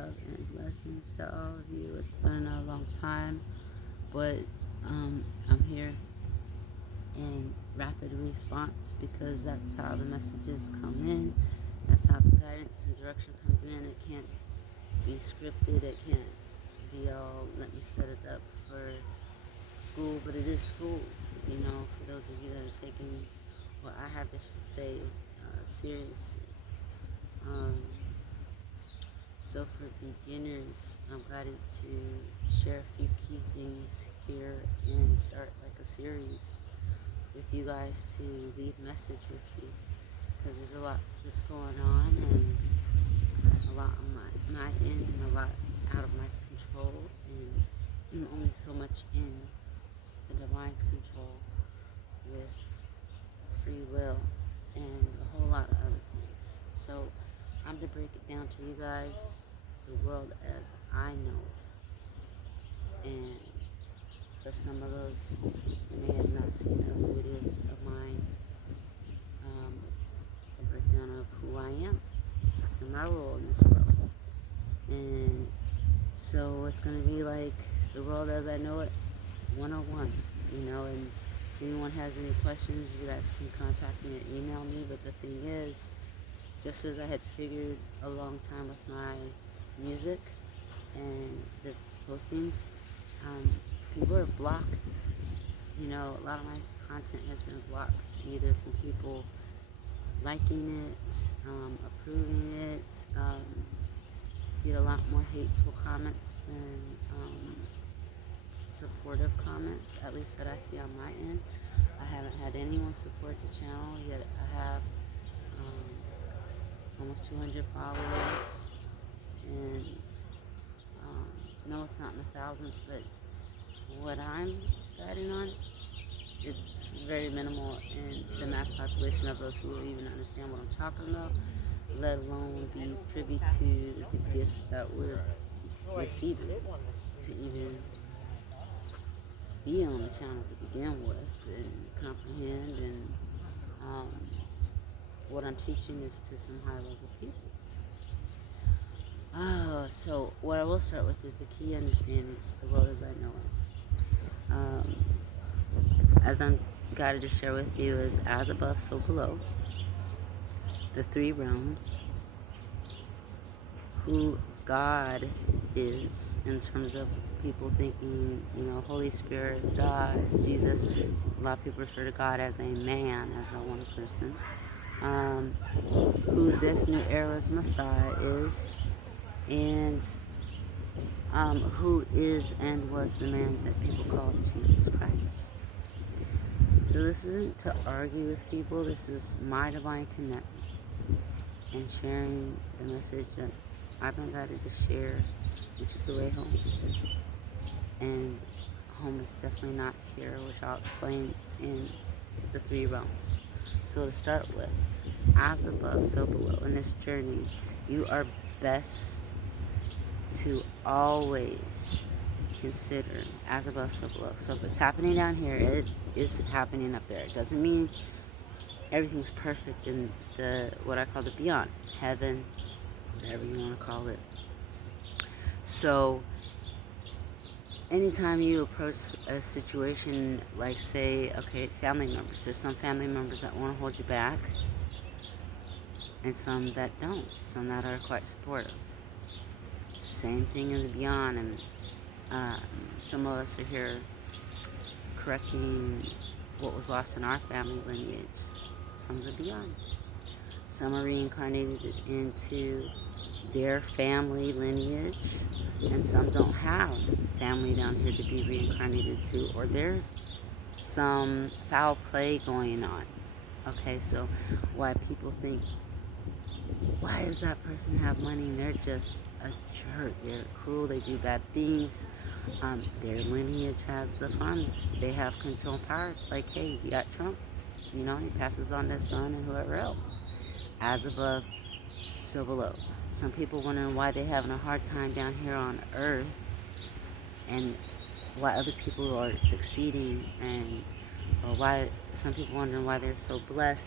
love and blessings to all of you. It's been a long time, but I'm here in rapid response because that's how the messages come in. That's how the guidance and direction comes in. It can't be scripted. It can't be all, let me set it up for school, but it is school, for those of you that are taking what I have to say seriously. So for beginners, I'm guided to share a few key things here and start like a series with you guys to leave message with you, because there's a lot that's going on and a lot on my end and a lot out of my control, and only so much in the divine's control with free will and a whole lot of other things. So I'm to break it down to you guys, the world as I know it. And for some of those who may have not seen other videos of mine, a breakdown of who I am and my role in this world. And so it's going to be like the world as I know it 101, and if anyone has any questions, you guys can contact me or email me. But the thing is, just as I had figured a long time with my music and the postings, people are blocked. A lot of my content has been blocked, either from people liking it, approving it, get a lot more hateful comments than supportive comments, at least that I see on my end. I haven't had anyone support the channel, yet I have almost 200 followers, and no, it's not in the thousands, but what I'm guiding on, it's very minimal in the mass population of those who will even understand what I'm talking about, let alone be privy to the gifts that we're receiving to even be on the channel to begin with and comprehend. And what I'm teaching is to some high level people. So what I will start with is the key understandings, the world as I know it. As I'm guided to share with you is as above, so below. The three realms, who God is in terms of people thinking, Holy Spirit, God, Jesus. A lot of people refer to God as a man, as a one person. Who this new era's Messiah is, and who is and was the man that people call Jesus Christ. So this isn't to argue with people, this is my divine connect and sharing the message that I've been guided to share, which is the way home. And home is definitely not here, which I'll explain in the three realms. So to start with, as above, so below. In this journey, you are best to always consider as above, so below. So if it's happening down here, it is happening up there. It doesn't mean everything's perfect in the what I call the beyond, heaven, whatever you want to call it. So anytime you approach a situation like, say, okay, family members, there's some family members that want to hold you back and some that don't, some that are quite supportive. Same thing in the beyond, and some of us are here correcting what was lost in our family lineage from the beyond. Some are reincarnated into their family lineage, and some don't have family down here to be reincarnated to, or there's some foul play going on. Okay, so why people think, why does that person have money and they're just a jerk, they're cruel, they do bad things, their lineage has the funds, they have control power. It's like, hey, you got Trump, he passes on to his son and whoever else. As above, so below. Some people wondering why they're having a hard time down here on earth, and why other people are succeeding, and or why some people wondering why they're so blessed,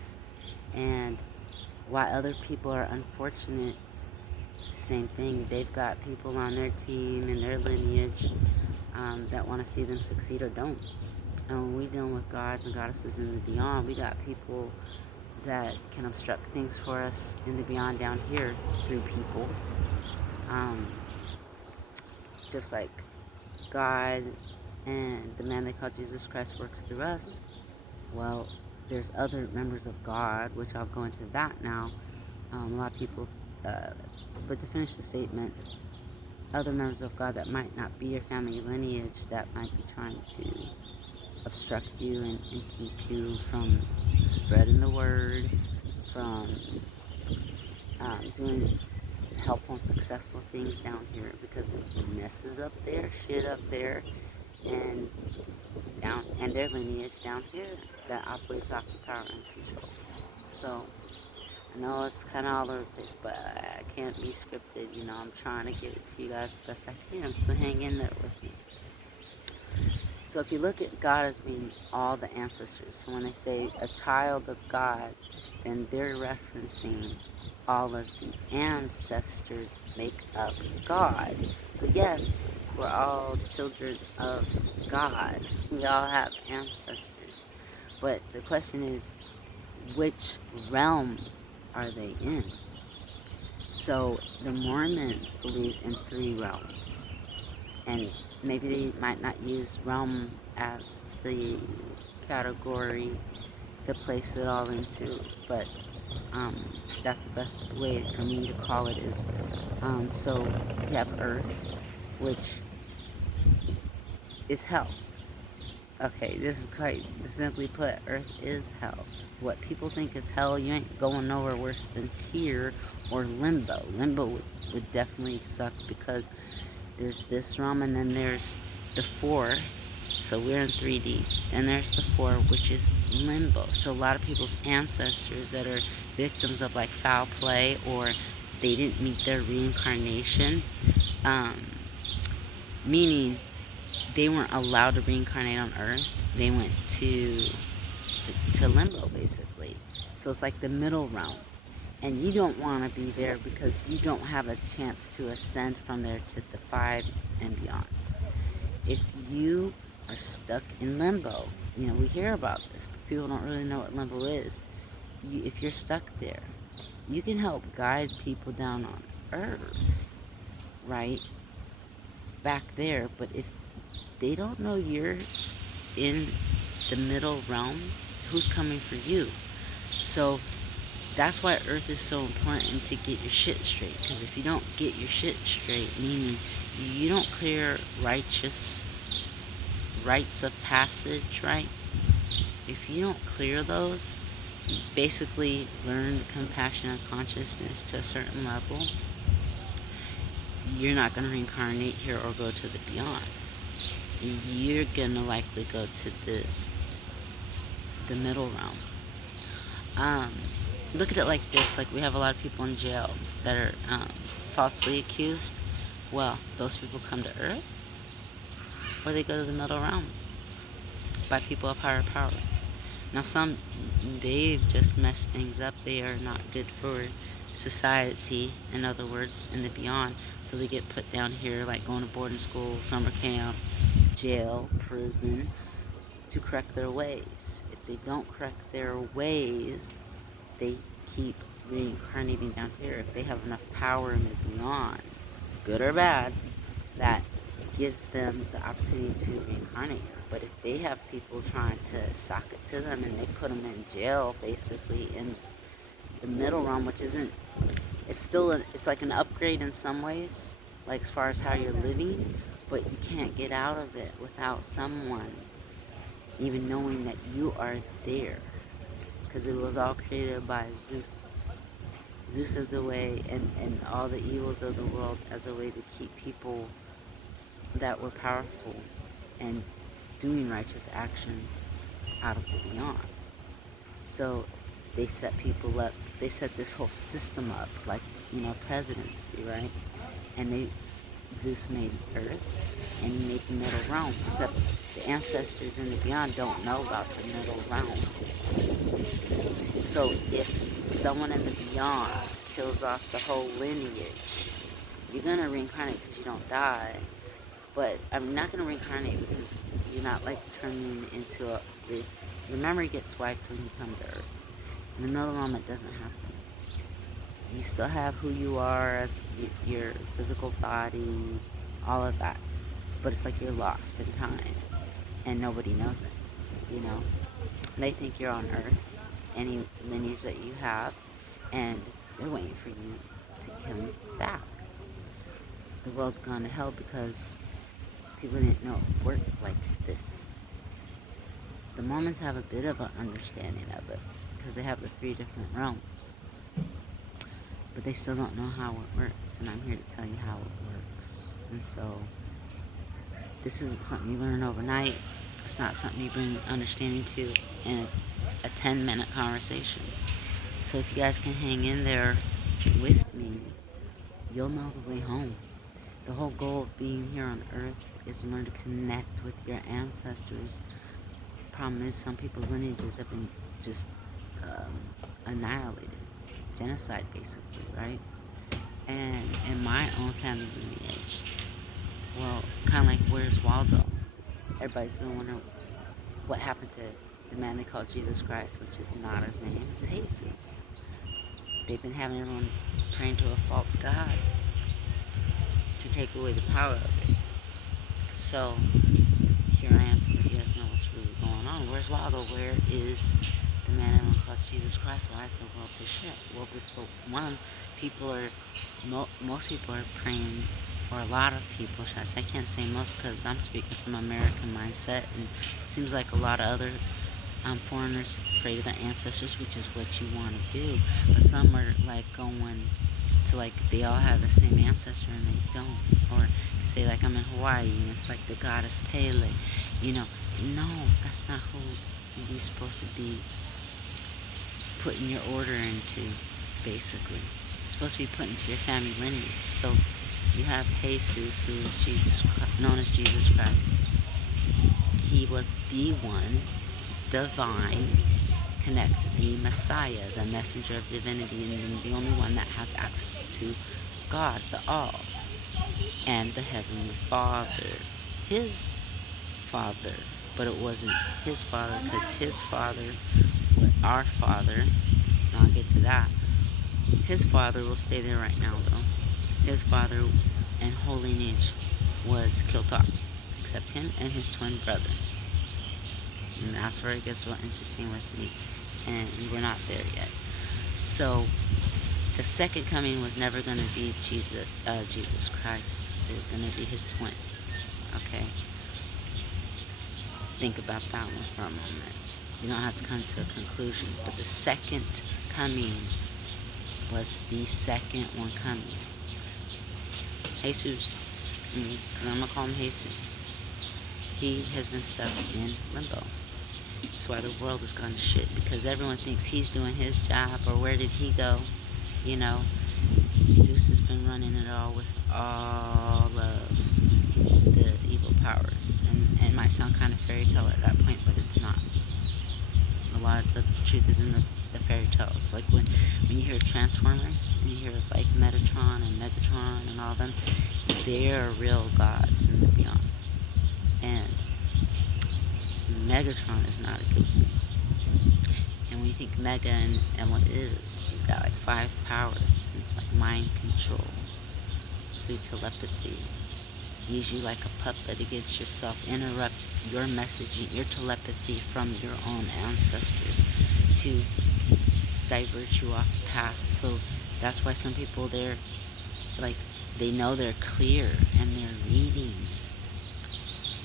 and why other people are unfortunate Same thing. They've got people on their team and their lineage that want to see them succeed or don't. And when we deal with gods and goddesses in the beyond, we got people that can obstruct things for us in the beyond down here through people. Just like God and the man they call Jesus Christ works through us. Well, there's other members of God, which I'll go into that now. A lot of people, but to finish the statement, other members of God that might not be your family lineage that might be trying to obstruct you and keep you from spreading the word, from doing helpful and successful things down here, because it messes up their shit up there and down, and their lineage down here that operates off of power and control. So I know it's kind of all over the place, but I can't be scripted. I'm trying to give it to you guys the best I can, so hang in there with me. So if you look at God as being all the ancestors, so when they say a child of God, then they're referencing all of the ancestors make up God. So yes, we're all children of God. We all have ancestors. But the question is, which realm are they in? So the Mormons believe in 3 realms. And maybe they might not use realm as the category to place it all into, but that's the best way for me to call it is, so you have Earth, which is hell. Okay, this is quite simply put, Earth is hell. What people think is hell, you ain't going nowhere worse than here or limbo. Limbo would definitely suck, because there's this realm, and then there's the 4. So we're in 3D. And there's the 4, which is limbo. So a lot of people's ancestors that are victims of like foul play, or they didn't meet their reincarnation, meaning they weren't allowed to reincarnate on Earth. They went to limbo, basically. So it's like the middle realm. And you don't want to be there, because you don't have a chance to ascend from there to the 5 and beyond. If you are stuck in limbo, we hear about this, but people don't really know what limbo is. If you're stuck there, you can help guide people down on Earth, right? Back there, but if they don't know you're in the middle realm, who's coming for you? So that's why Earth is so important, to get your shit straight. Because if you don't get your shit straight, meaning you don't clear righteous rites of passage, right? If you don't clear those, you basically learn compassion and consciousness to a certain level, you're not going to reincarnate here or go to the beyond. You're going to likely go to the middle realm. Look at it like this, like we have a lot of people in jail that are falsely accused. Well, those people come to Earth, or they go to the middle realm by people of higher power. Now some, they've just messed things up. They are not good for society, in other words, in the beyond. So they get put down here, like going to boarding school, summer camp, jail, prison, to correct their ways. If they don't correct their ways, they keep reincarnating down here. If they have enough power in the beyond, good or bad, that gives them the opportunity to reincarnate here. But if they have people trying to sock it to them, and they put them in jail, basically in the middle realm, which isn't, it's like an upgrade in some ways, like as far as how you're living, but you can't get out of it without someone even knowing that you are there, because it was all created by Zeus. Zeus as a way, and all the evils of the world as a way to keep people that were powerful and doing righteous actions out of the beyond. So they set people up, they set this whole system up, like, presidency, right? And Zeus made Earth, and he made the middle realm, except the ancestors in the beyond don't know about the middle realm. So if someone in the beyond kills off the whole lineage. You're gonna reincarnate because you don't die, but I'm not gonna reincarnate because you're not like turning into your memory gets wiped when you come to Earth. In another realm, it doesn't happen. You still have who you are as your physical body, all of that, but it's like you're lost in time, and nobody knows it. You know, they think you're on Earth, any lineage that you have, and they're waiting for you to come back. The world's gone to hell because people didn't know it worked like this. The Mormons have a bit of an understanding of it because they have the 3 different realms, but they still don't know how it works, and I'm here to tell you how it works. And so this isn't something you learn overnight. It's not something you bring understanding to in a 10-minute conversation. So if you guys can hang in there with me, you'll know the way home. The whole goal of being here on Earth is to learn to connect with your ancestors. Problem is, some people's lineages have been just annihilated. Genocide, basically, right? And in my own family lineage, well, kind of like, where's Waldo? Everybody's been wondering what happened to the man they call Jesus Christ, which is not his name, it's Jesus. They've been having everyone praying to a false god to take away the power of it. So here I am to let you guys know what's really going on. Where's Waldo? Where is the man everyone calls Jesus Christ? Why is the world to shit? Well, for one, most people are praying, or a lot of people, should I say? I can't say most because I'm speaking from American mindset, and it seems like a lot of other foreigners pray to their ancestors, which is what you want to do. But some are like going to, like, they all have the same ancestor and they don't. Or say, like, I'm in Hawaii and it's like the goddess Pele. You know, no, that's not who you're supposed to be putting your order into, basically. You're supposed to be put into your family lineage. So you have Jesus, who is known as Jesus Christ. He was the one, divine, connect, the Messiah, the messenger of divinity, and the only one that has access to God, the All, and the Heavenly Father, his Father. But it wasn't his Father, because his Father, our Father, and I'll get to that, his Father will stay there right now, though. His Father and whole lineage was killed off, except him and his twin brother. And that's where it gets real interesting with me, and we're not there yet. So the second coming was never going to be Jesus Christ. It was going to be his twin. Okay, think about that one for a moment. You don't have to come to a conclusion, but the second coming was the second one coming. Jesus, because I'm going to call him Jesus, he has been stuck in limbo. That's why the world has gone to shit, because everyone thinks he's doing his job, or where did he go? You know, Zeus has been running it all with all of the evil powers, and it might sound kind of fairy tale at that point, but it's not. A lot of the truth is in the fairy tales. Like when you hear Transformers, and you hear like Metatron and Megatron and all of them, they're real gods in the beyond. And Megatron is not a good one. And when you think Mega and what it is, he's got like 5 powers. It's like mind control, through telepathy. Use you like a puppet against yourself. Interrupt your messaging, your telepathy from your own ancestors to divert you off path. So that's why some people, they're like, they know they're clear and they're reading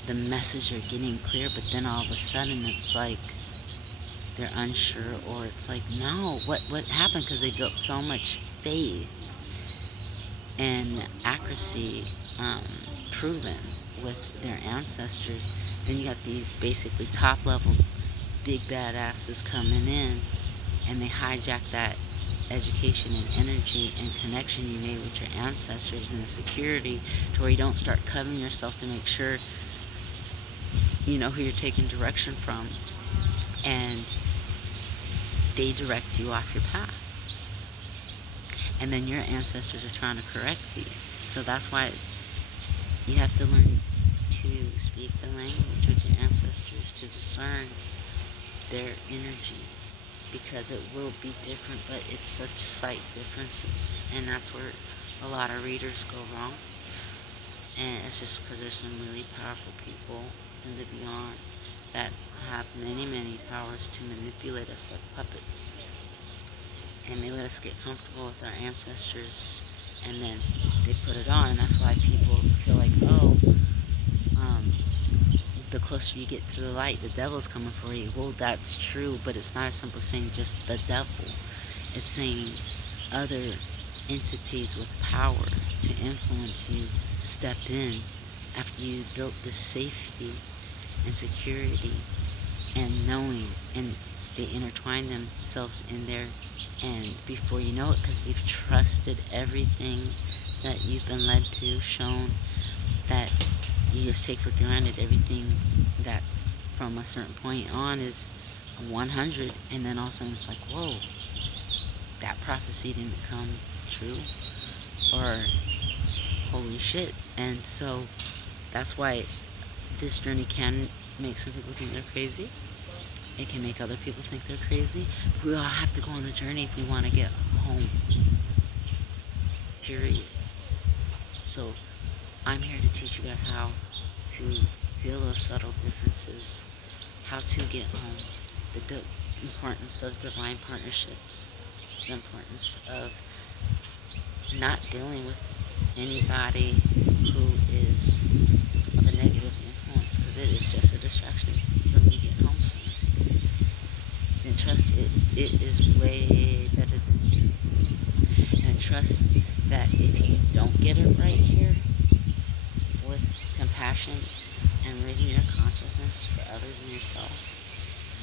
the message, are getting clear, but then all of a sudden it's like they're unsure, or it's like, no, what happened? Because they built so much faith and accuracy proven with their ancestors. Then you got these basically top level big badasses coming in, and they hijack that education and energy and connection you made with your ancestors and the security, to where you don't start covering yourself to make sure you know who you're taking direction from, and they direct you off your path. and then your ancestors are trying to correct you. So that's why you have to learn to speak the language with your ancestors to discern their energy, because it will be different, but it's such slight differences, and that's where a lot of readers go wrong. And it's just because there's some really powerful people in the beyond that have many, many powers to manipulate us like puppets, and they let us get comfortable with our ancestors, and then they put it on, and that's why people feel like, oh, um, the closer you get to the light, the devil's coming for you. Well, that's true, but it's not as simple as saying just the devil. It's saying other entities with power to influence you stepped in after you built this safety and security and knowing, and they intertwine themselves in there, and before you know it, because you've trusted everything that you've been led to, shown, that you just take for granted everything that from a certain point on is 100, and then all of a sudden it's like, whoa, that prophecy didn't come true, or holy shit. And so that's why this journey can make some people think they're crazy. It can make other people think they're crazy. But we all have to go on the journey if we want to get home. Period. So I'm here to teach you guys how to feel those subtle differences, how to get home, the importance of divine partnerships, the importance of not dealing with anybody who is of a negative influence, because it is just a distraction from you getting home soon. And trust it is way better than you. And trust that if you don't get it right here, with compassion and raising your consciousness for others and yourself,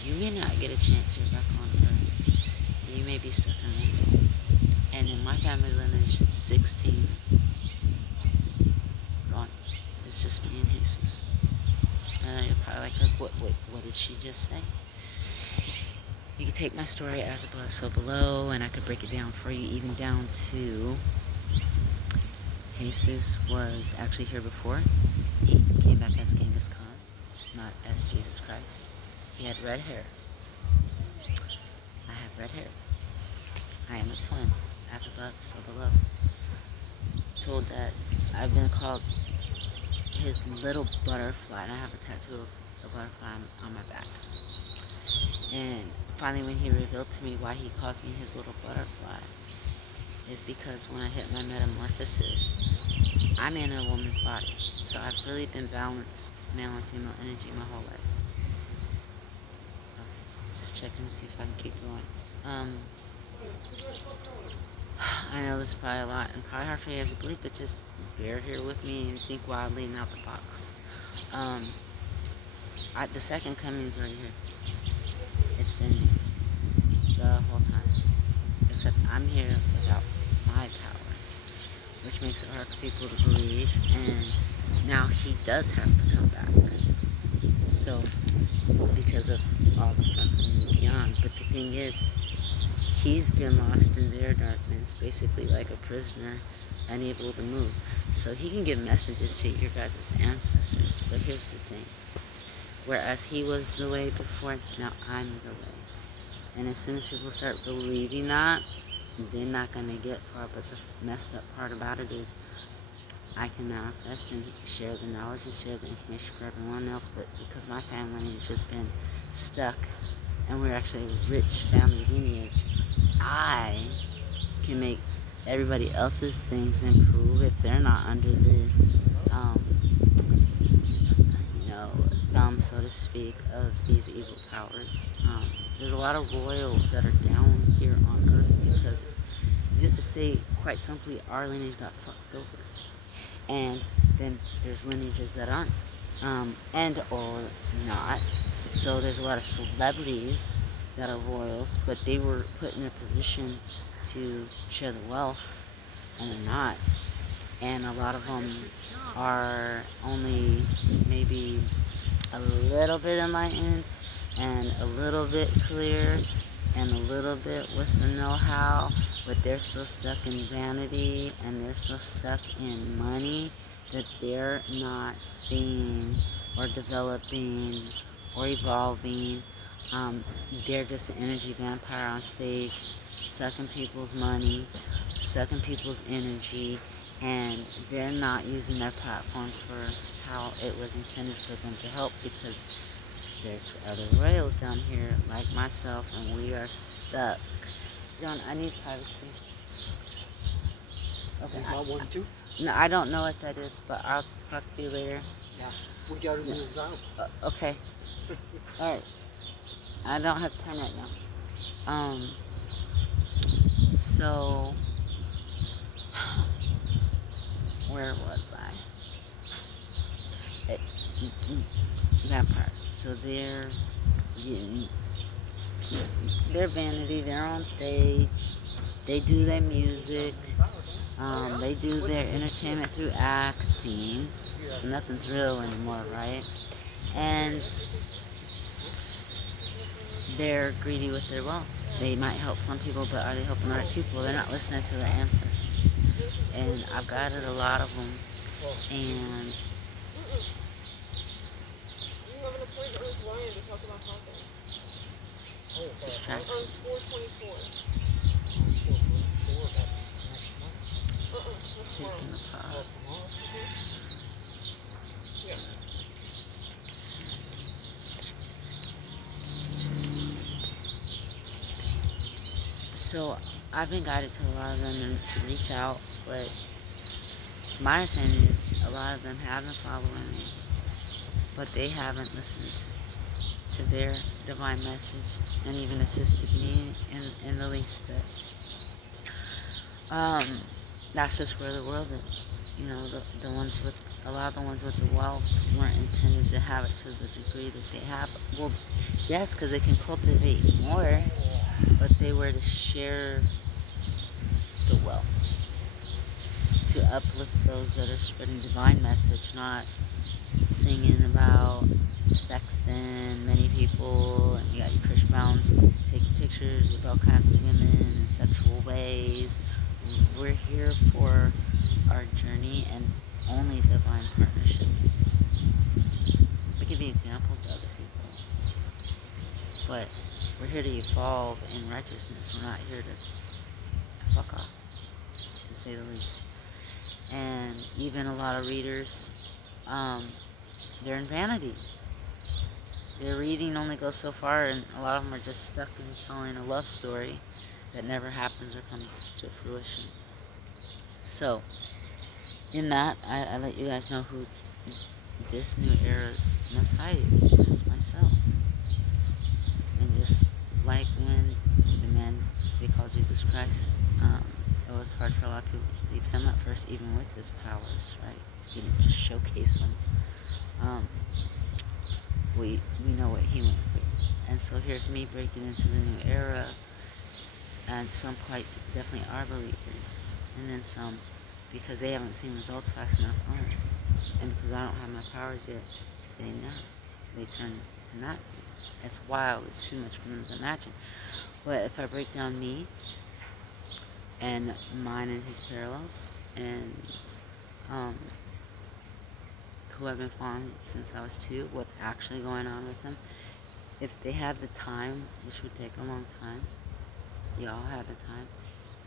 you may not get a chance here back on earth. You may be stuck in there. And in my family lineage, 16 gone. It's just me and Jesus. And you're probably like, what did she just say? You could take my story as above, so below, and I could break it down for you, even down to Jesus was actually here before. He came back as Genghis Khan, not as Jesus Christ. He had red hair. I have red hair. I am a twin, as above, so below. Told that I've been called his little butterfly, and I have a tattoo of a butterfly on my back. And finally, when he revealed to me why he calls me his little butterfly, is because when I hit my metamorphosis, I'm in a woman's body. So I've really been balanced male and female energy my whole life. Okay, just checking to see if I can keep going. I know this is probably a lot and probably hard for you guys to believe, but just bear here with me and think wildly and out the box. The second coming's already here. It's been the whole time. Except I'm here without my powers, which makes it hard for people to believe. And now he does have to come back. So, because of all the fun from beyond. But the thing is, he's been lost in their darkness, basically like a prisoner, unable to move. So he can give messages to your guys' ancestors. But here's the thing. Whereas he was the way before, now I'm the way. And as soon as people start believing that, they're not going to get far. But the messed up part about it is I can manifest and share the knowledge and share the information for everyone else. But because my family has just been stuck, and we're actually a rich family lineage, I can make everybody else's things improve if they're not under the thumb, so to speak, of these evil powers. There's a lot of royals that are down here on earth because, just to say quite simply, our lineage got fucked over. And then there's lineages that aren't, and or not. So there's a lot of celebrities that are royals, but they were put in a position to share the wealth, and they're not. And a lot of them are only maybe a little bit enlightened and a little bit clear, and a little bit with the know-how, but they're so stuck in vanity and they're so stuck in money that they're not seeing or developing or evolving. They're just an energy vampire on stage, sucking people's money, sucking people's energy, and they're not using their platform for how it was intended for them to help, because there's other royals down here like myself, and we are stuck. John, I need privacy. Okay. You got one too? No, I don't know what that is, but I'll talk to you later. Yeah, we gotta move out. Okay. All right. I don't have time right now. So where was I? Vampires. So they're vanity. They're on stage. They do their music. They do their entertainment through acting. So nothing's real anymore, right? And they're greedy with their wealth. They might help some people, but are they helping the right people? They're not listening to their ancestors. And I've guided a lot of them. And distraction. Taking the pot. So I've been guided to a lot of them and to reach out, but my understanding is a lot of them have been following me, but they haven't listened to their divine message and even assisted me in the least bit. That's just where the world is. You know, the ones with a lot of the ones with the wealth weren't intended to have it to the degree that they have. Well, yes, because they can cultivate more, but they were to share the wealth, to uplift those that are spreading divine message, not singing about sex and many people, and you got your Chris Browns taking pictures with all kinds of women in sexual ways. We're here for our journey and only divine partnerships. We can be examples to other people, but we're here to evolve in righteousness. We're not here to fuck off, to say the least. And even a lot of readers, they're in vanity. Their reading only goes so far, and a lot of them are just stuck in telling a love story that never happens or comes to fruition. So, in that, I let you guys know who this new era's Messiah is. It's myself. And just like when the man they call Jesus Christ, it was hard for a lot of people to believe him at first, even with his powers, right? He didn't just showcase them. We know what he went through. And so here's me breaking into the new era, and some quite definitely are believers, and then some, because they haven't seen results fast enough, aren't. And because I don't have my powers yet, they know. They turn to not be. It's wild. It's too much for them to imagine. But if I break down me and mine and his parallels, and who I've been following since I was 2, what's actually going on with him, if they had the time, which would take a long time, y'all had the time,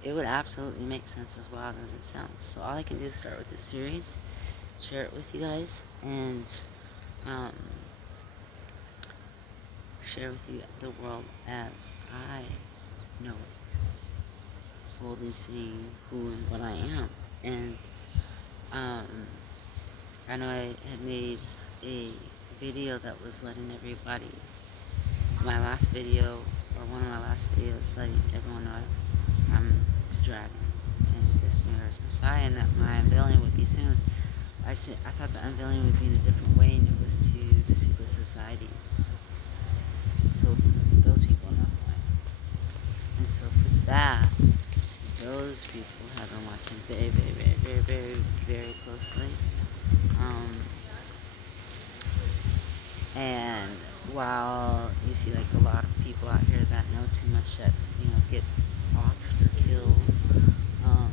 it would absolutely make sense, as wild as it sounds. So all I can do is start with this series, share it with you guys, and share with you the world as I know it, boldly saying who and what I am. And I know I had made a video that was letting everybody, my last video, or one of my last videos, letting everyone know I'm the dragon and this new earth's Messiah, and that my unveiling would be soon. I thought the unveiling would be in a different way, and it was to the secret societies. So those people know. And so for that, those people have been watching very, very, very, very, very, very closely. And while you see like a lot of people out here that know too much that, get offed or killed, um,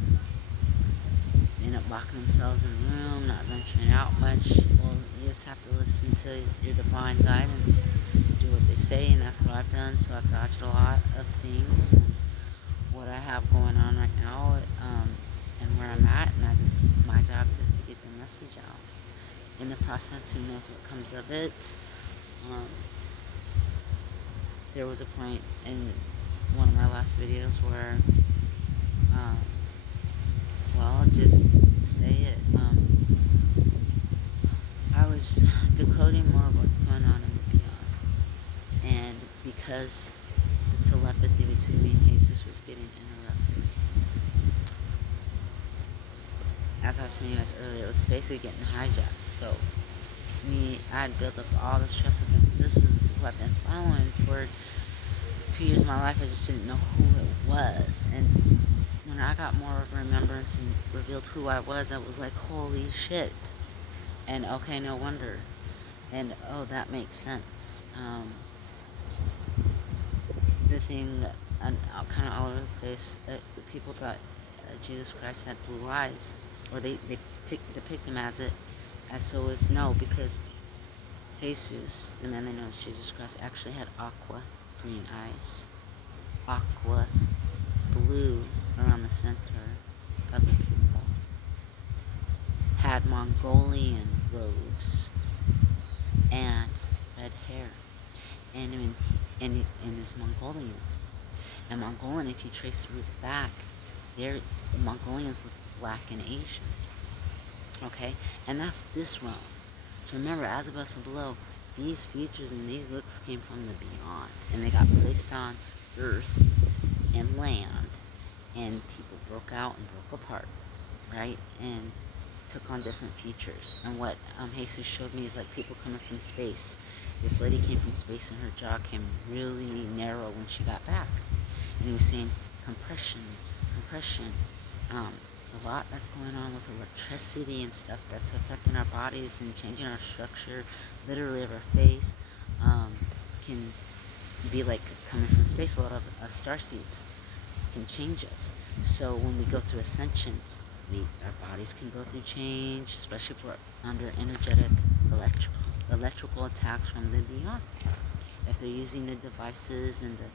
end up locking themselves in a room, not venturing out much. Well, you just have to listen to your divine guidance, do what they say, and that's what I've done. So I've dodged a lot of things. And what I have going on right now, and where I'm at, and my job is just to get the message out. In the process, who knows what comes of it. Um, there was a point in one of my last videos where, um, well, I'll just say it. I was decoding more of what's going on in the beyond. And because the telepathy between me and Jesus was getting interrupted, as I was telling you guys earlier, it was basically getting hijacked. So, I had built up all this trust with him. This is who I've been following for 2 years of my life. I just didn't know who it was. And when I got more of a remembrance and revealed who I was like, holy shit. And okay, no wonder. And oh, that makes sense. The thing that, kind of all over the place, people thought Jesus Christ had blue eyes, or they depict him as it, as so is no, because Jesus, the man they know as Jesus Christ, actually had aqua green eyes, aqua blue around the center of the pupil, had Mongolian robes, and red hair, and is Mongolian. And Mongolian, if you trace the roots back, the Mongolians look black and Asian. Okay? And that's this realm. So remember, as above so below, these features and these looks came from the beyond. And they got placed on earth and land. And people broke out and broke apart. Right? And took on different features. And what Jesus showed me is like people coming from space. This lady came from space and her jaw came really narrow when she got back. And he was saying compression, a lot that's going on with electricity and stuff that's affecting our bodies and changing our structure, literally of our face, can be like coming from space. A lot of star seeds can change us. So when we go through ascension, our bodies can go through change, especially if we're under energetic electrical attacks from the beyond. If they're using the devices and the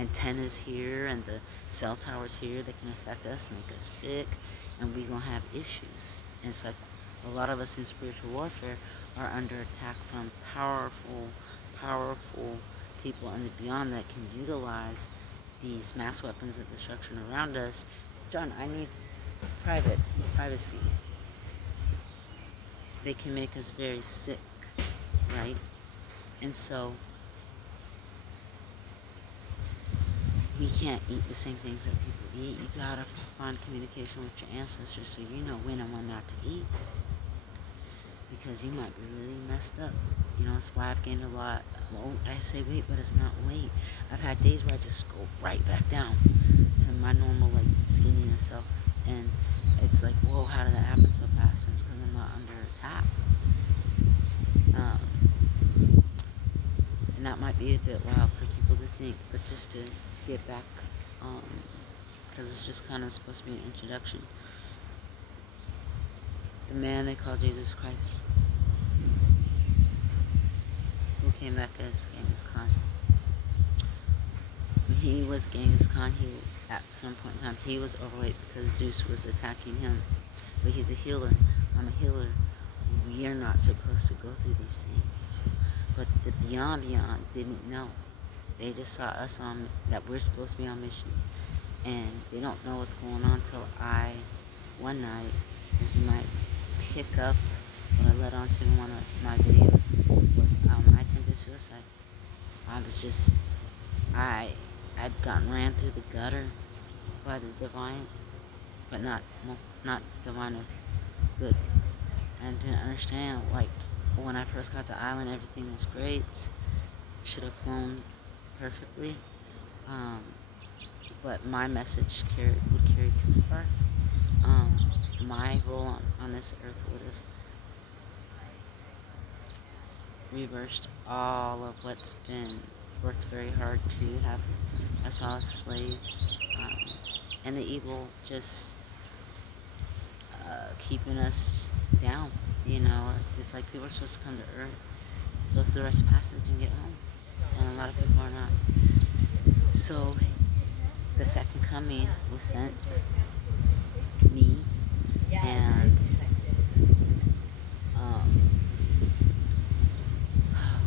antennas here and the cell towers here that can affect us, make us sick, and we're going to have issues. And it's like a lot of us in spiritual warfare are under attack from powerful people in the beyond that can utilize these mass weapons of destruction around us. John, I need privacy. They can make us very sick, right? And so we can't eat the same things that people eat. You gotta find communication with your ancestors so you know when and when not to eat. Because you might be really messed up. That's why I've gained a lot. Well, I say weight, but it's not weight. I've had days where I just go right back down to my normal, like, skinniness self. And it's like, whoa, how did that happen so fast? And it's because I'm not under attack. And that might be a bit wild for people to think, but just to get back, because it's just kind of supposed to be an introduction. The man they call Jesus Christ, who came back as Genghis Khan. When he was Genghis Khan, at some point in time, he was overweight because Zeus was attacking him. But he's a healer. I'm a healer. We are not supposed to go through these things. But the beyond didn't know. They just saw us that we're supposed to be on mission. And they don't know what's going on until one night, as you might pick up what I led on to in one of my videos, was I attempted suicide. I'd gotten ran through the gutter by the divine, but not divine of good. And I didn't understand, like, when I first got to the island, everything was great. Should have flown perfectly. But my message would carry too far. My role on this earth would have reversed all of what's been worked very hard to have us all as slaves, and the evil just keeping us down. You know, it's like people are supposed to come to Earth, go through the rest of the passage, and get home, and a lot of people are not. So the second coming was sent me, and oh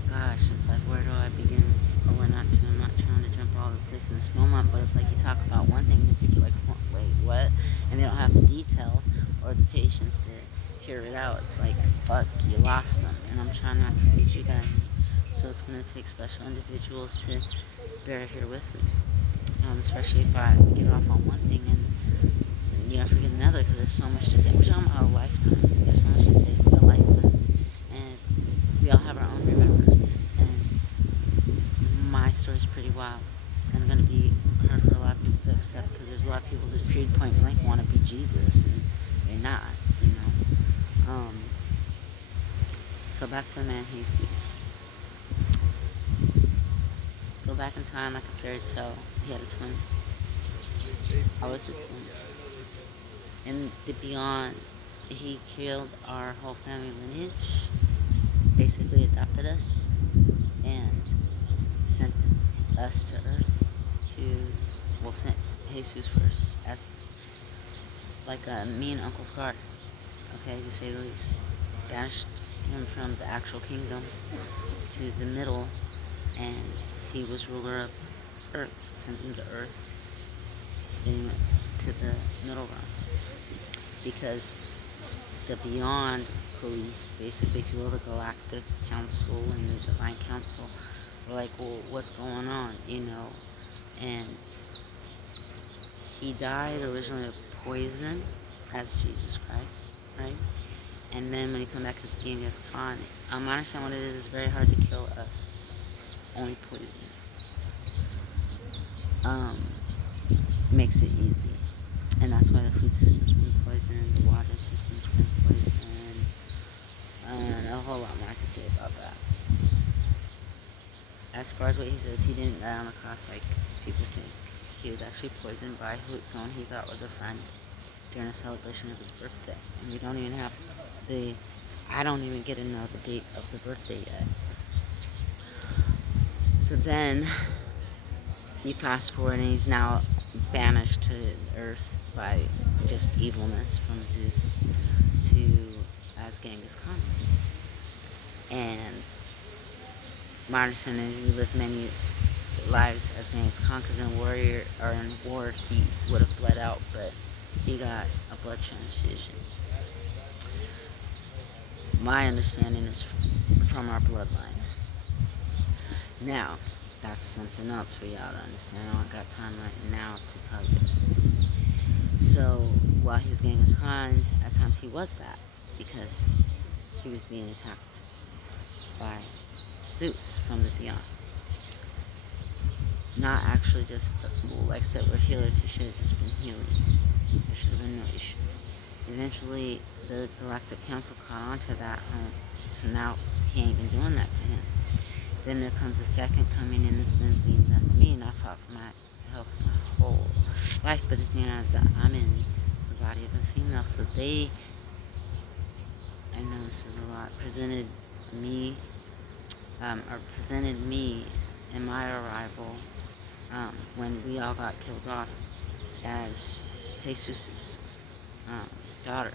gosh, it's like, where do I begin? Or where not to? I'm not trying to jump all over the place in this moment, but it's like you talk about one thing, and people are like, wait, what? And they don't have the details or the patience to hear it out. It's like, fuck, you lost them, and I'm trying not to lose you guys. So it's gonna take special individuals to bear here with me, especially if I get off on one thing and forget another, because there's so much to say. We're talking about a lifetime. There's so much to say for a lifetime, and we all have our own remembrance. And my story's pretty wild, and it's gonna be hard for a lot of people to accept, because there's a lot of people just period point blank want to be Jesus, and they're not. So back to the man Jesus. Go back in time like a fairy tale. He had a twin. I was a twin. In the beyond, he killed our whole family lineage, basically adopted us, and sent us to Earth sent Jesus first, as like me and Uncle Scar, okay, to say the least. Banished him from the actual kingdom to the middle, and he was ruler of Earth, sent him to Earth, then he went to the middle realm. Because the Beyond Police, basically, if you will, the Galactic Council and the Divine Council, were like, well, what's going on, And he died originally of poison as Jesus Christ, right? And then when he come back as Genghis Khan, I understand what it is. It's very hard to kill us. Only poison makes it easy. And that's why the food system's been poisoned, the water system's been poisoned, and a whole lot more I can say about that. As far as what he says, he didn't die on the cross like people think. He was actually poisoned by someone he thought was a friend during a celebration of his birthday. And we don't even have I don't even get to know the date of the birthday yet. So then, you fast forward and he's now banished to Earth by just evilness from Zeus as Genghis Khan. And my understanding is he lived many lives as Genghis Khan, because in war he would have bled out, but he got a blood transfusion. My understanding is from our bloodline. Now, that's something else for y'all to understand. I don't got time right now to tell you. So, while he was Genghis Khan, at times he was bad, because he was being attacked by Zeus from the beyond. Not actually just, like I said, we're healers. He should have just been healing. There should have been no issue. Eventually, the Galactic Council caught on to that, so now he ain't been doing that to him. Then there comes the second coming, and it's been being done to me, and I fought for my health my whole life. But the thing is that I'm in the body of a female, so I know this is a lot, presented me in my arrival, when we all got killed off, as Jesus' daughter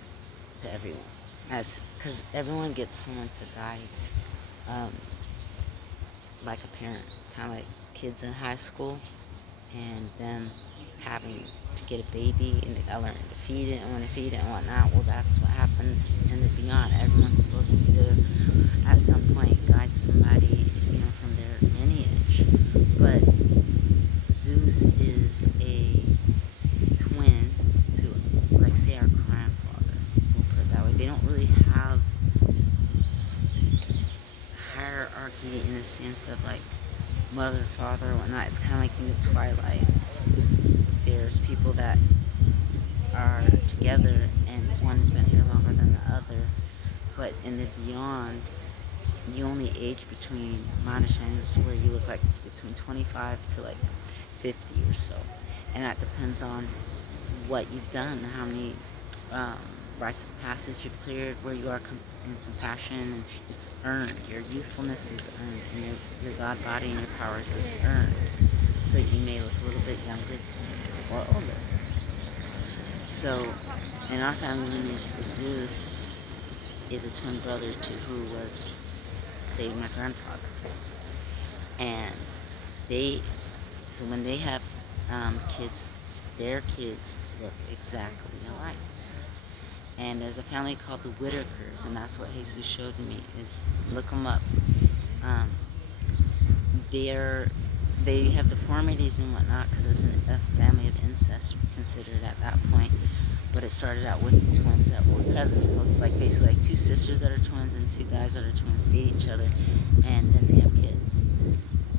to everyone, because everyone gets someone to die, like a parent, kind of like kids in high school, and them having to get a baby, and they gotta learn to feed it and when to feed it and whatnot. Well, that's what happens in the beyond. Everyone's supposed to, at some point, guide somebody, from their lineage. But Zeus is a twin to, like, say, our grandfather. We'll put it that way. They don't really have hierarchy in the sense of, like, mother, father, or whatnot. It's kind of like in the Twilight. There's people that are together, and one has been here longer than the other. But in the beyond, you only age between, my understanding is where you look like between 25 to like 50 or so. And that depends on what you've done, how many um, rites of passage you've cleared, where you are in compassion, and it's earned. Your youthfulness is earned, and your God body and your powers is earned. So you may look a little bit younger or older. So in our family lineage, Zeus is a twin brother to who was, say, my grandfather. And they, so when they have kids, their kids look exactly alike. And there's a family called the Whitakers, and that's what Jesus showed me. Is look them up. Um, they're they have deformities and whatnot because it's a family of incest considered at that point. But it started out with twins that were cousins, so it's like basically like two sisters that are twins and two guys that are twins date each other, and then they have kids.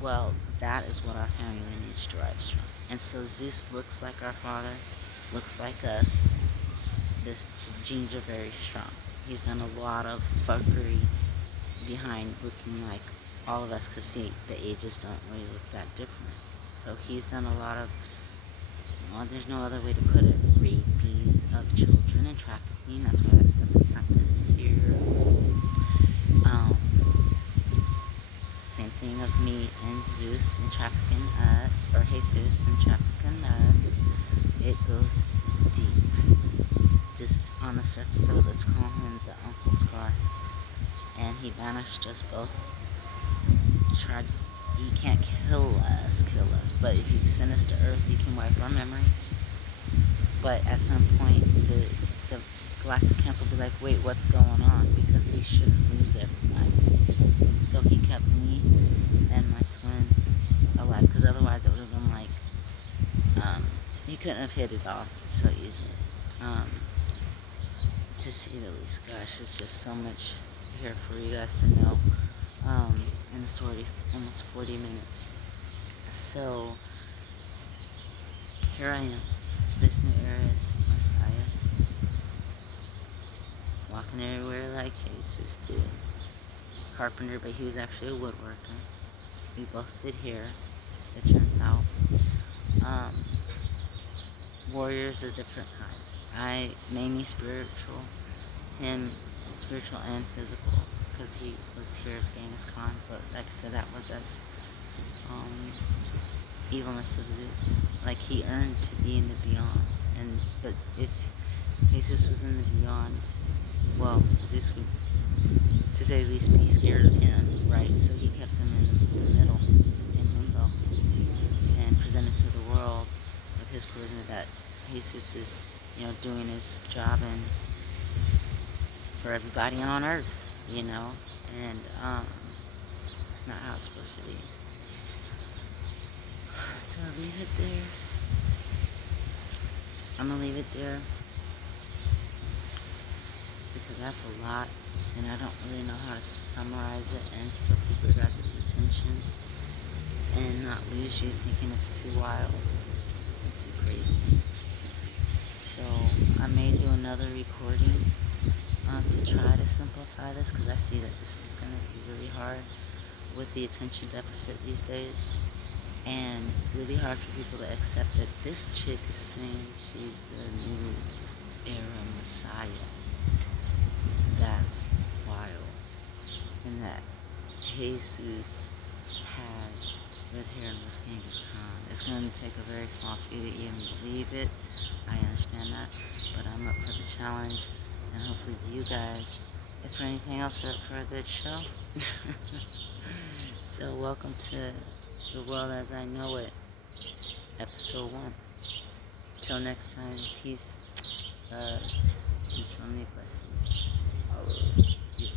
Well, that is what our family lineage derives from. And so Zeus looks like our father, looks like us. The genes are very strong. He's done a lot of fuckery behind looking like all of us, because see, the ages don't really look that different. So he's done a lot of, well, there's no other way to put it, raping of children and trafficking. That's why that stuff is happening here. Um, Same thing of me and Zeus and trafficking us, or Jesus and trafficking us. It goes deep. Just on the surface of it, let's call him the Uncle Scar. And he banished us both. He can't kill us, but if you send us to Earth, he can wipe our memory. But at some point, the Galactic Council will be like, wait, what's going on? Because we shouldn't lose everybody. So he kept me and my twin alive, because otherwise it would have been like, he couldn't have hit it off so easily. To say the least, gosh, it's just so much here for you guys to know. And it's already almost 40 minutes. So, here I am. This new era is Messiah. Walking everywhere like Jesus did. Carpenter, but he was actually a woodworker. We both did hair, it turns out. Warrior's a different kind. I mainly spiritual, him spiritual and physical, because he was here as Genghis Khan, but like I said, that was as evilness of Zeus. Like, he earned to be in the beyond, but if Jesus was in the beyond, well, Zeus would, to say the least, be scared of him, right? So he kept him in the middle, in limbo, and presented to the world with his charisma that Jesus is, doing his job and for everybody on Earth, and it's not how it's supposed to be. Do I leave it there? I'm gonna leave it there because that's a lot, and I don't really know how to summarize it and still keep your guys' attention and not lose you thinking it's too wild or too crazy. So I may do another recording to try to simplify this, because I see that this is going to be really hard with the attention deficit these days, and really hard for people to accept that this chick is saying she's the new era Messiah. That's wild. And that Jesus had red hair and was Genghis Khan. It's going to take a very small few to even believe it. I understand that, but I'm up for the challenge, and hopefully you guys, if for anything else, are up for a good show. So welcome to the world as I know it, episode 1. Till next time, peace, love, and so many blessings. All of you.